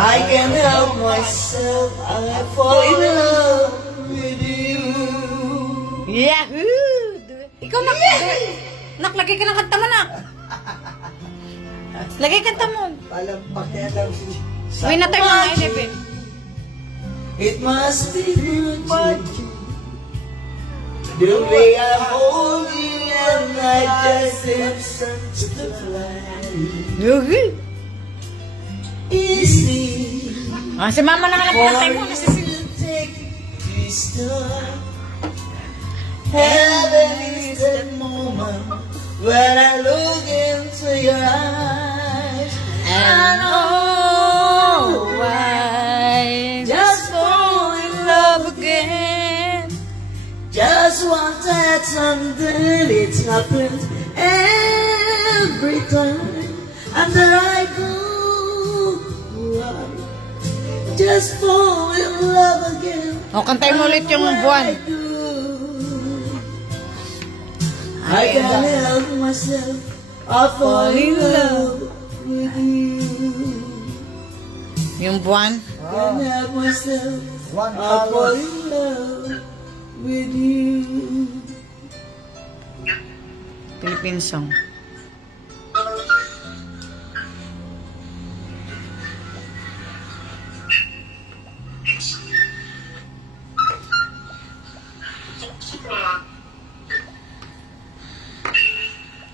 I can't help myself, I fall in love with you. Yahoo! Ikaw naklagay ka ng kanta mo, nak. Lagay kanta mo. Palampak niya lang si... Uwi na tayo mga inipin. It must be magic. The way I hold you and I just have such to fly. Yahoo! Easy. Si mama na nga nagpantay mo. Heaven is that moment when I look into your eyes And oh, I just fall in love again. just want that something. It happens every time after I go. Just fall in love again. O, kantay mo ulit yung buwan. I can't help myself, I fall in love with you. Yung buwan. I can't help myself, I fall in love with you. Philippine song.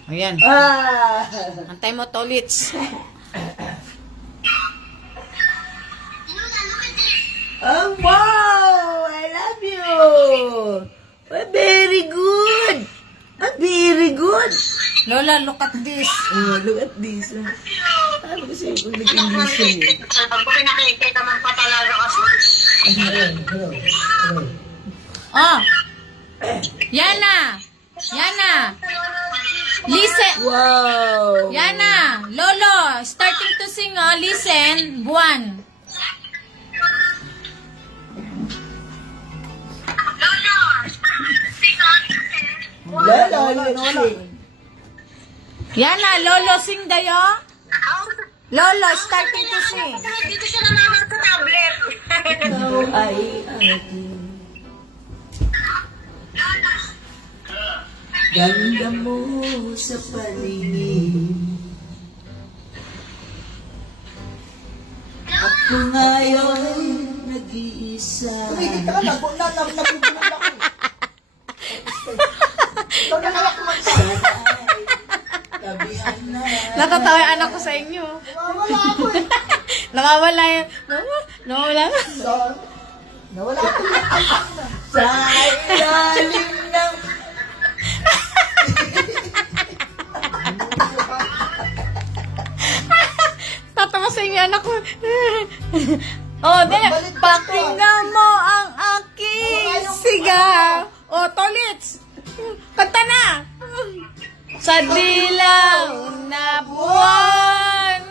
Ayan. Antay mo, Tolits. Oh, wow! I love you! Very good! Very good! Lola, look at this. Oh, look at this. Ano kasi kung nag-English yun eh. Pag ko pinakikita man pa talaga kasi. Hello. Oh! Yana! Yana! Listen! Wow! Yana! Lolo! Starting to sing, oh. Listen. Buwan. Lolo. Yana, Lolo, sing dayo. Lolo, starting to sing. Dito siya nanonood sa tablet. Ikaw ay akin. Ganda mo sa paningin. Ako ngayon nag-iisa. Tumigil ka na, nabubunan ako. Tabihan na. Nakatawa yung anak ko sa inyo. Nawala ako eh. Nakawala yun. Nawala ka. Nawala ako. Sa ilalim ng... Tatawa sa inyo anak ko. Oh, dali. Pakinggan mo ang aking sigaw. Oh, Tolits. Kanta na. Sa dilaw na buwan.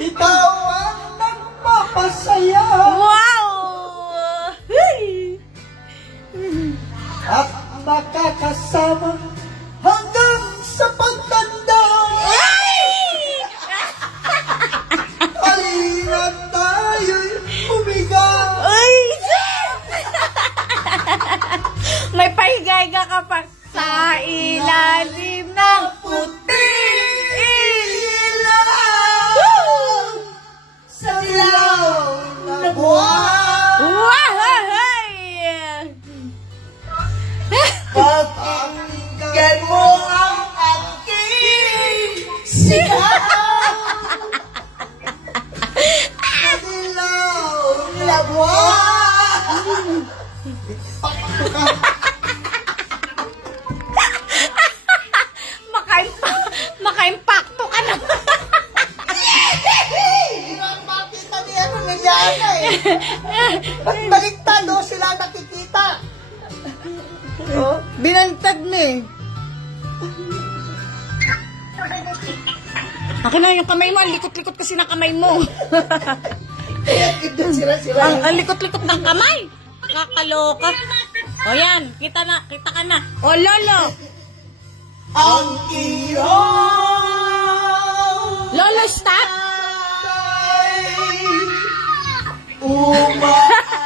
Ikaw ang nagpapasaya. Wow! At makakasama hanggang sa pagtanda. Halina't tayo'y umiga. Uy! May pahiga-higa ka pa sa ilalim ng puting ilaw. Sa ilaw na buwan. Wow! Pakinggan mo ang aking sigaw. Sa ilaw na buwan. Maka-impacto ka na. Hindi mo makita niya ano nangyari eh. Ba't baliktad o sila nakikita? Oh, binantad mo eh. Akin na yung kamay mo. Ang likot-likot kasi ng kamay mo. Kaya ito sila. Ang likot-likot ng kamay. Nakakaloka. O yan, kita ka na. O Lolo. Ang iyong Lolo, stop.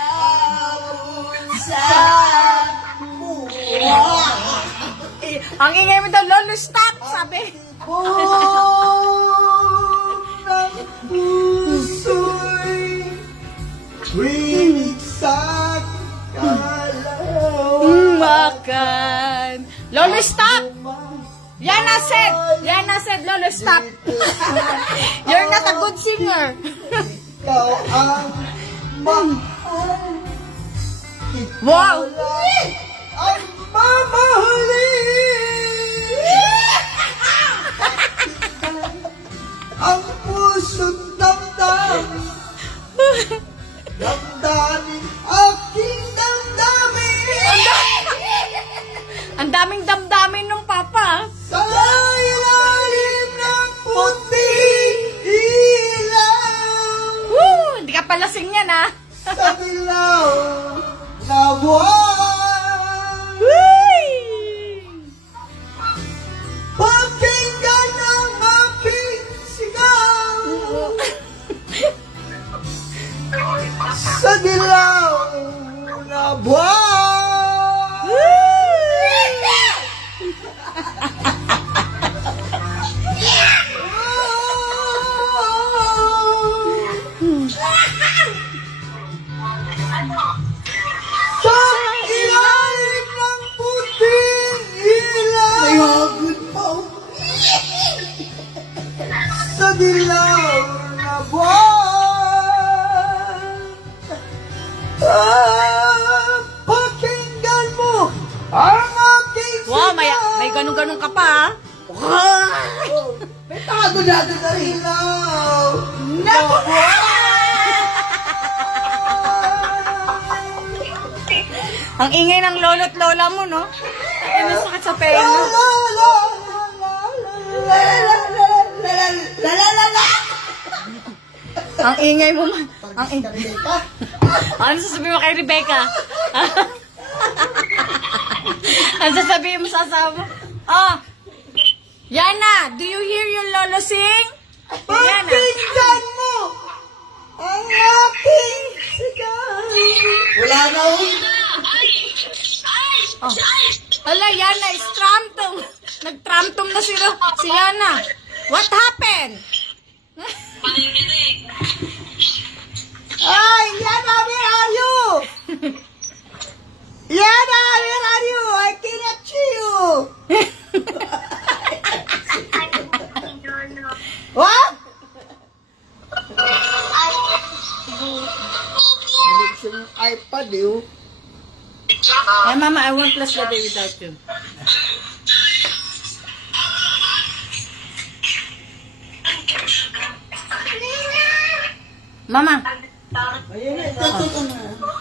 umaabot sa muwa. Ang ingay mo daw, Lolo, stop, sabi. Ng puso'y rinig sa kalaw. Makan. Lolo, stop. Yana said, Lolo, stop. You're not a good singer. Ikaw ang mahal. Wow. Ang mamahalin. Ang puso't damdamin. Damdamin, aking damdamin. Ang daming damdamin ng papa. Sa ilalim ng puting ilaw. Woo! Hindi ka palasing yan, ha? Sa dilaw na buwan. Woo! Pakinggan ang aking sigaw. Sa dilaw na buwan. Sa ilalim ng puting ilaw. May hagod pa. Sa dilaw na buwan. Pakinggan mo ang aking Wow, may ganun-ganun ka pa, ha? may tago na doon sa ilaw na Ang ingay ng lolo't lola mo, no? Ay, masakit sa pelo. Ang ingay mo, ang ingay. Ano sasabihin mo kay Rebecca? Ano sasabihin mo sa asawa mo? Oh, Yana, do you hear your lolo sing? Yana. Pakinggan mo ang aking sigaw. Wala na Oh. Hala, Yana, is tramtum. Nag-tramtum na sila. Si Yana. What happened? Ay, Yana, where are you? Yana, where are you? I cannot see you. What? Buksan yung iPad, eh. Hey, Mama, I won't plus the day without you. Mama. Ayun na, ito na.